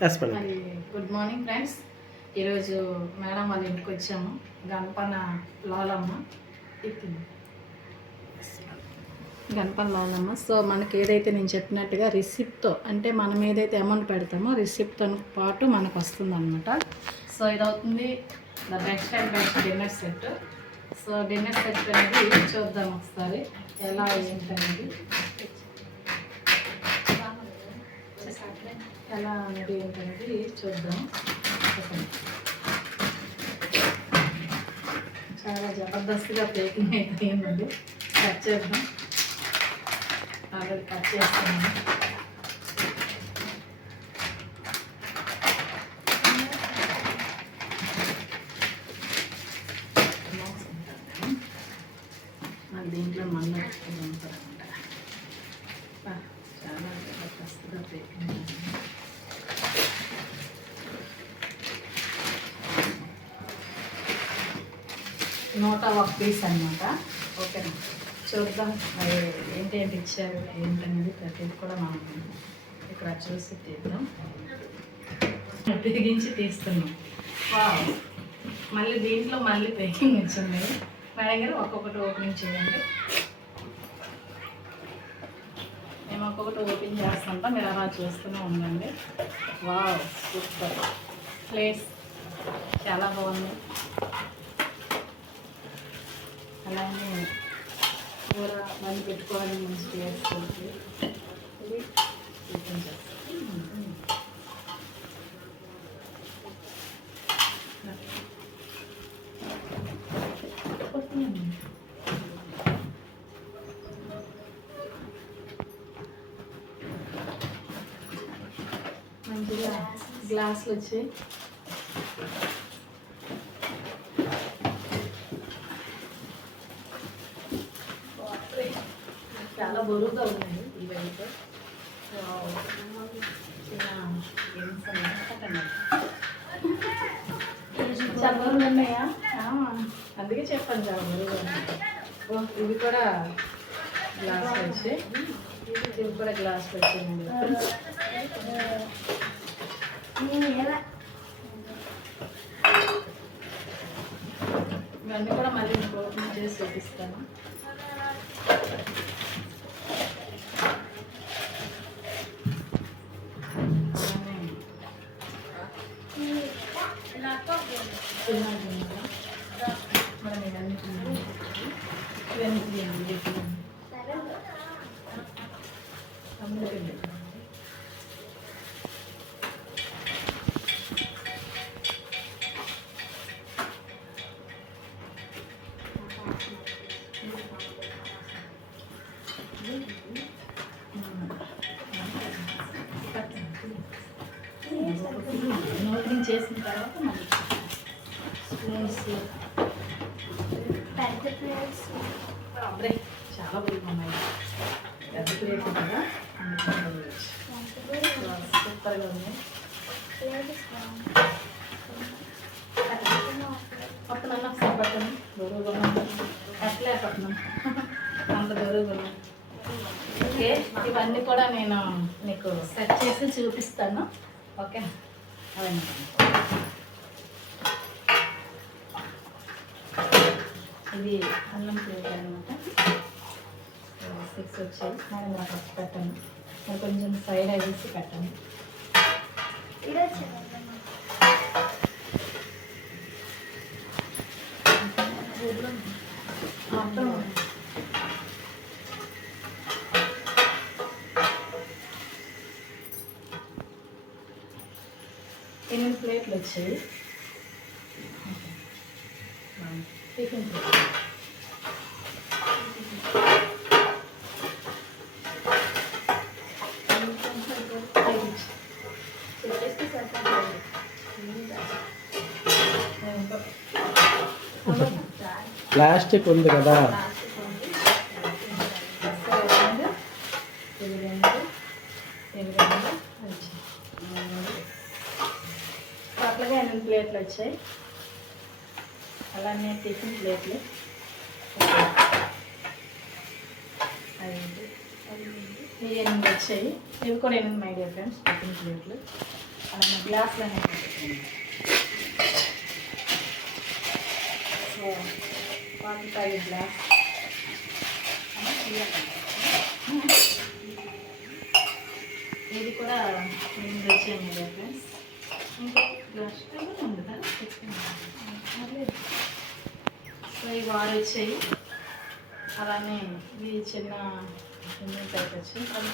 మరి good morning friends. ఈరోజు madam వాళ్ళ ఇంటికి వచ్చాము. గణపన లాలమ్మ సో మనకి ఏదైతే నేను చెప్పినట్టుగా రిసిప్ట్తో, అంటే మనం ఏదైతే అమౌంట్ పెడతామో రిసిప్ట్తో పాటు మనకు వస్తుంది అనమాట. సో ఇది అవుతుంది the best and best dinner set. So dinner set అనేది చూద్దాం ఒకసారి ఎలా ఏంటనేది, ఎలా అనేది ఏంటనేది చూద్దాం. చాలా జబర్దస్త్గా పేకింగ్ అయిపోయిందండి. కట్ చేద్దాం. ఆల్రెడీ కట్ చేస్తున్నాను. మళ్ళీ దీంట్లో మళ్ళీ ఉంటారనమాట. చాలా జబర్దస్త్గా పేకింగ్. నోట ఒక పీస్ అనమాట. ఓకేనా, చూద్దాం మరి ఏంటేంటి ఇచ్చారు ఏంటనేది ప్రతిదీ కూడా మనం ఇక్కడ చూసి తీద్దాం. బిగించి తీస్తున్నాం. మళ్ళీ దీంట్లో మళ్ళీ పేకింగ్ ఇచ్చింది మేడం గారు. ఒక్కొక్కటి ఓపెనింగ్ చేయండి. మేము ఒక్కొక్కటి ఓపెన్ చేస్తుంటాం, మీరు అలా చూస్తూనే ఉండండి. వావ్, సూపర్ ప్లేట్స్ చాలా బాగుంది. అలానే కూర మళ్ళీ పెట్టుకోవాలని మంచి టేస్ట్ ఉంటుంది. ఇది ఓపెన్ చేస్తాం. మంచిగా గ్లాసులు వచ్చి చాలా బరువుగా ఉన్నాయి ఇవైతే. చాలా బరువులు ఉన్నాయా? అందుకే చెప్పాను చాలా బరువుగా ఉన్నాయి. ఇవి కూడా గ్లాస్ వచ్చి, ఇవి కూడా గ్లాస్ వచ్చిందండి. ఇవన్నీ కూడా మళ్ళీ మీకు ఓపెన్ చేసి చూపిస్తాను. మనం ఇవన్నీ ఓపెనింగ్ చేసిన తర్వాత మళ్ళీ స్పూన్స్ పెద్ద ప్లేట్స్ అప్పుడే చాలా బాగున్నాయి. పెద్ద ప్లేట్స్ కదా, సూపర్గా ఉంది. పక్కన ఒకసారి పట్టను దొరుగు అట్లే పట్టణం అంత దొరుగు. ఓకే, ఇవన్నీ కూడా నేను నీకు సెట్ చేసి చూపిస్తాను. ఓకే, అవన్నీ ఇది అన్నం ప్లేట్ అనమాట. 6 వచ్చాయి. మనం నాకు పెట్టండి, మరి కొంచెం సైడ్ వేసి పెట్టండి. మొత్తం 8 ప్లేట్లు వచ్చాయి. టిఫిన్ ప్లేట్ ప్లాస్టిక్ ఉంది కదా. అట్లాగే 8 ప్లేట్లు వచ్చాయి. అలానే టిఫిన్ ప్లేట్లు 8 వచ్చాయి. ఇవి కూడా 8 మై డియర్ ఫ్రెండ్స్ టిఫిన్ ప్లేట్లు. అలానే గ్లాసులు అనేవి పెట్టుకున్నాం. సో 45 గ్లాస్ ఇది కూడా నేను తెచ్చాను కదా ఫ్రెండ్స్. ఇంకా గ్లాస్ ఉంది కదా తెచ్చుకున్నాను. సో ఇవి 6 వచ్చాయి. అలానే ఇవి చిన్న టైప్ వచ్చి అది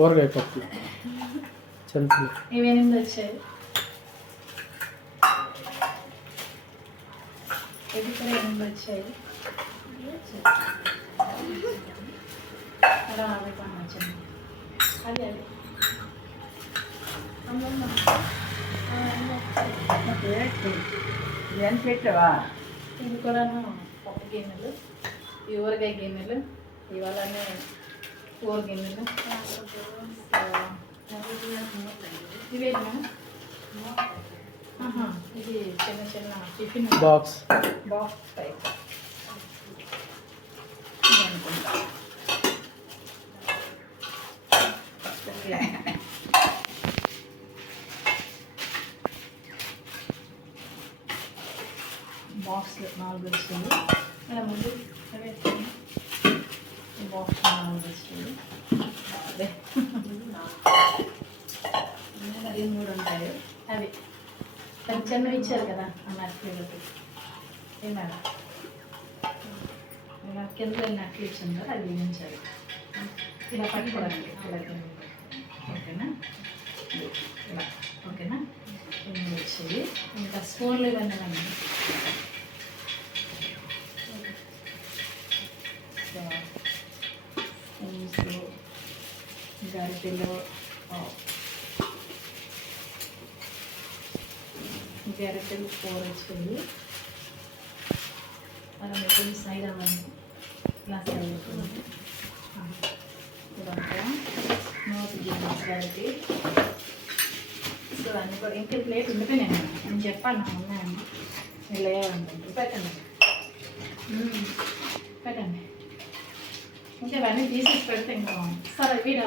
ఊరగాయ పప్పు చెంచులు. ఇవి 8 వచ్చాయి. ఇది కూడా 8 వచ్చాయి. అలా అవి పని వచ్చింది. అది అది ఎంత పెట్టావా? ఇవి కూడా పప్పు గిన్నెలు, ఈ ఊరగాయ గిన్నెలు, ఇవాళనే 4 గిన్నెలు. ఇవేనా? ఇది చిన్న చిన్న టిఫిన్ బాక్స్ బాక్స్ టైప్ అనుకుంటా. బాక్స్లో 4 వచ్చింది. ఇలా ముందు అవే బాక్స్ 4 వచ్చింది. అదే అది 3 ఉంటాయి. అవి చిన్న చిన్నవి ఇచ్చారు కదా అన్నట్లు ఏమేడా ఇలా కింద నట్లు ఇచ్చాను కదా అది వేయించారు. ఇలా పట్టుకోవడానికి ఇలా ఓకేనా? ఇలా ఓకేనా? ఇవి వచ్చేది. ఇంకా స్పూన్లు ఇవన్నీ స్పూన్స్లు గరిటెలు గరిటెలు 4 వచ్చేది. అలా మెటీరియల్ సైడ్ అవ్వండి ఇలా సైడ్ అవుతుంది. ఇదంతా నోట్ గిన్నెస్ గరిటి. సో అన్నీ కూడా ఇంకే ప్లేట్ ఉంటే నేను చెప్పాను ఉన్నాయండి. ఇలా ఉంటుంది పెట్టండి పెట్టండి. ఇంకా ఇవన్నీ తీసేసి పెడితే ఇంకా సరే వీడియో